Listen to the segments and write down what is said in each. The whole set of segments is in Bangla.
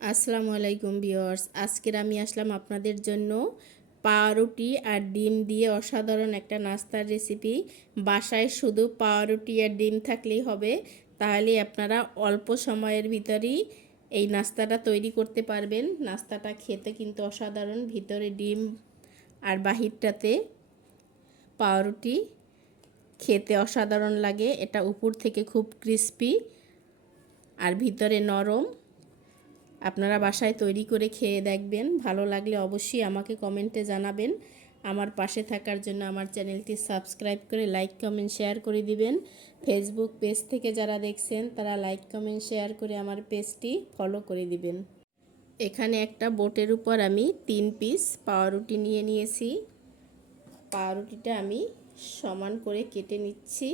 আসসালামু আলাইকুম ভিউয়ার্স। আজকের আমি আসলাম আপনাদের জন্য পাউরুটি আর ডিম দিয়ে অসাধারণ একটা নাস্তার রেসিপি। বাসায় শুধু পাউরুটি আর ডিম থাকলেই হবে, তাহলে আপনারা অল্প সময়ের ভিতরেই এই নাস্তাটা তৈরি করতে পারবেন। নাস্তাটা খেতে কিন্তু অসাধারণ। ভিতরে ডিম আর বাহিরটাতে পাউরুটি খেতে অসাধারণ লাগে। এটা উপর থেকে খুব ক্রিস্পি আর ভিতরে নরম। আপনারা বাসায় তৈরি করে খেয়ে দেখবেন। ভালো লাগলে অবশ্যই আমাকে কমেন্টে জানাবেন। আমার পাশে থাকার জন্য আমার চ্যানেলটি সাবস্ক্রাইব করে লাইক, কমেন্ট, শেয়ার করে দিবেন। ফেসবুক পেজ থেকে যারা দেখছেন, তারা লাইক, কমেন্ট, শেয়ার করে আমার পেজটি ফলো করে দিবেন। এখানে একটা বোটের উপর আমি তিন পিস পাউরুটি নিয়ে নিয়েছি। পাউরুটিটা আমি সমান করে কেটে নিচ্ছি।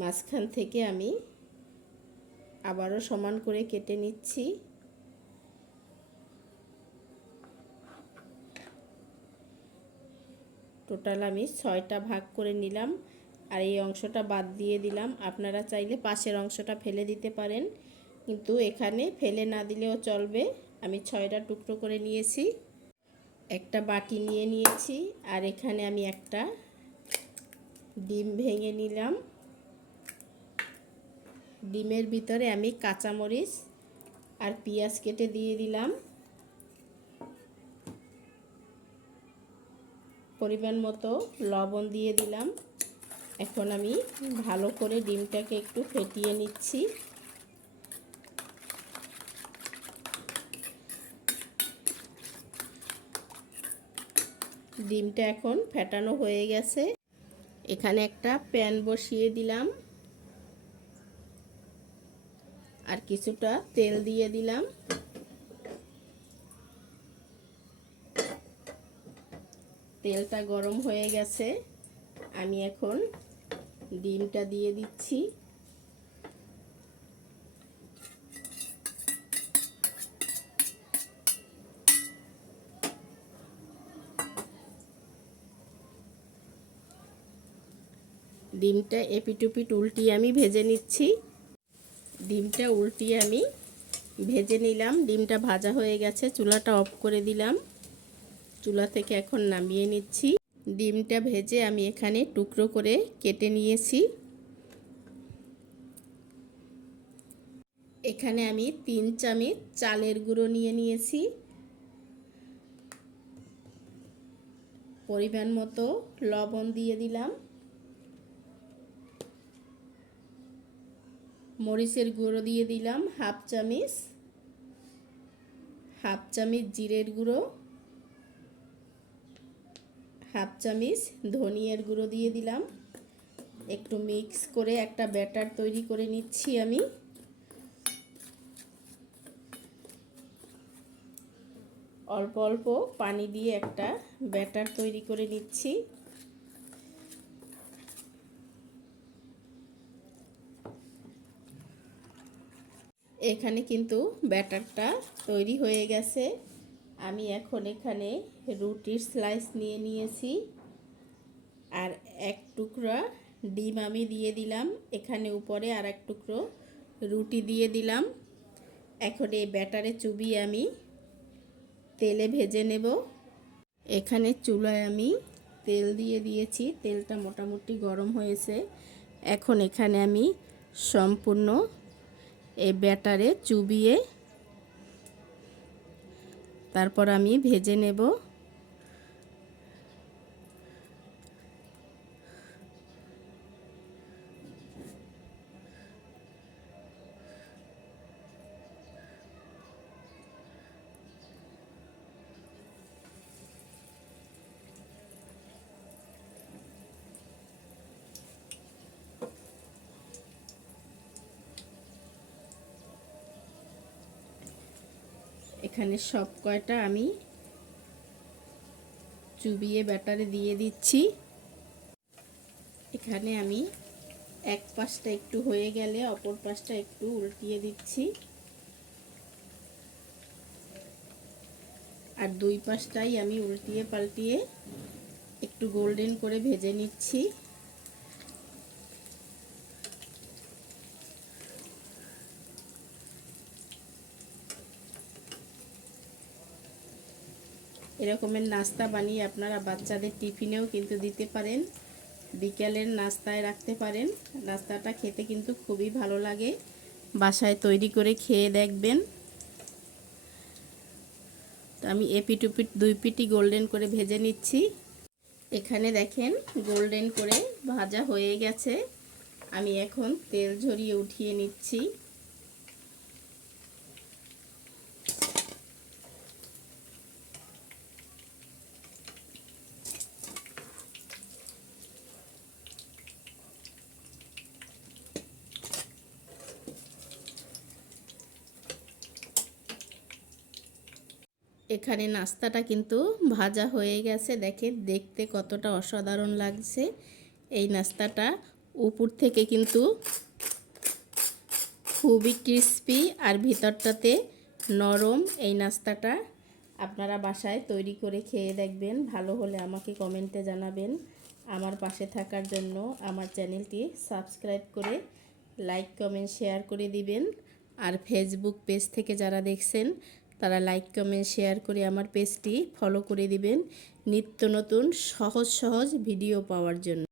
মাঝখান থেকে আমি আবারও সমান করে কেটে নিচ্ছি। টোটাল আমি ছয়টা ভাগ করে নিলাম আর এই অংশটা বাদ দিয়ে দিলাম। আপনারা চাইলে পাশের অংশটা ফেলে দিতে পারেন, কিন্তু এখানে ফেলে না দিলেও চলবে। আমি ছয়টা টুকরো করে নিয়েছি, একটা বাটি নিয়ে নিয়েছি আর এখানে আমি একটা ডিম ভেঙে নিলাম। ডিমের ভিতরে আমি কাঁচামরিচ আর পেঁয়াজ কেটে দিয়ে দিলাম। পরিমাণ মতো লবণ দিয়ে দিলাম। এখন আমি ভালো করে ডিমটাকে একটু ফেটিয়ে নিচ্ছি। ডিমটা এখন ফেটানো হয়ে গেছে। এখানে একটা প্যান বসিয়ে দিলাম। আর কিছুটা তেল দিয়ে দিলাম। তেলটা গরম হয়ে গেছে। আমি এখন ডিমটা দিয়ে দিচ্ছি। ডিমটা এপিটুপিট উল্টিয়ে আমি ভেজে নিচ্ছি। ডিমটা উল্টিয়ে আমি ভেজে নিলাম। ডিমটা ভাজা হয়ে গেছে, চুলাটা অফ করে দিলাম। চুলা থেকে এখন নামিয়ে নিচ্ছি। ডিমটা ভেজে আমি এখানে টুকরো করে কেটে নিয়েছি। এখানে আমি তিন চামচ চালের গুঁড়ো নিয়ে নিয়েছি। পরিমাণ মতো লবণ দিয়ে দিলাম। মরিচের গুঁড়ো দিয়ে দিলাম, হাফ চামিচ হাফ চামিচ জিরের গুঁড়ো, হাফ চামিচ ধনিয়ার গুঁড়ো দিয়ে দিলাম। একটু মিক্স করে একটা ব্যাটার তৈরি করে নিচ্ছি আমি। অল্প অল্প পানি দিয়ে একটা ব্যাটার তৈরি করে নিচ্ছি। এখানে কিন্তু ব্যাটারটা তৈরি হয়ে গেছে। আমি এখন এখানে রুটির স্লাইস নিয়ে নিয়েছি। আর এক টুকরা ডিম আমি দিয়ে দিলাম। এখানে উপরে আর এক টুকরো রুটি দিয়ে দিলাম। এখন এই ব্যাটারে চুবিয়ে আমি তেলে ভেজে নেব। এখানে চুলায় আমি তেল দিয়ে দিয়েছি। তেলটা মোটামুটি গরম হয়েছে। এখন এখানে আমি সম্পূর্ণ এই ব্যাটারে চুবিয়ে তারপর আমি ভেজে নেব। এখানে সব কয়টা আমি চুবিয়ে ব্যাটারে দিয়ে দিচ্ছি। এখানে আমি এক পাশটা একটু হয়ে গেলে অপর পাশটা একটু উল্টিয়ে দিচ্ছি। আর দুই পাশটাই আমি উল্টিয়ে পাল্টিয়ে একটু গোল্ডেন করে ভেজে নিচ্ছি। এরকমের নাস্তা বানিয়ে আপনারা বাচ্চাদের টিফিনেও কিন্তু দিতে পারেন। বিকেলের নাস্তায় রাখতে পারেন। নাস্তাটা খেতে কিন্তু খুবই ভালো লাগে। বাসায় তৈরি করে খেয়ে দেখবেন। তো আমি এপিট উপিট দুই পিটি গোল্ডেন করে ভেজে নিচ্ছি। এখানে দেখেন গোল্ডেন করে ভাজা হয়ে গেছে। আমি এখন তেল ঝরিয়ে উঠিয়ে নিচ্ছি। এখানে নাস্তাটা কিন্তু ভাজা হয়ে গেছে। দেখে দেখতে কতটা অসাধারণ লাগছে। এই নাস্তাটা উপর থেকে কিন্তু খুবই ক্রিস্পি আর ভিতরটাতে নরম এই নাস্তাটা আপনারা বাসায় তৈরি করে খেয়ে দেখবেন। ভালো হলে আমাকে কমেন্টে জানাবেন। আমার পাশে থাকার জন্য আমার চ্যানেলটি সাবস্ক্রাইব করে লাইক, কমেন্ট, শেয়ার করে দিবেন। আর ফেসবুক পেজ থেকে যারা দেখছেন তারা লাইক কমেন্ট শেয়ার করে আমার পেজটি ফলো করে দিবেন। নিত্য নতুন সহজ সহজ ভিডিও পাওয়ার জন্য।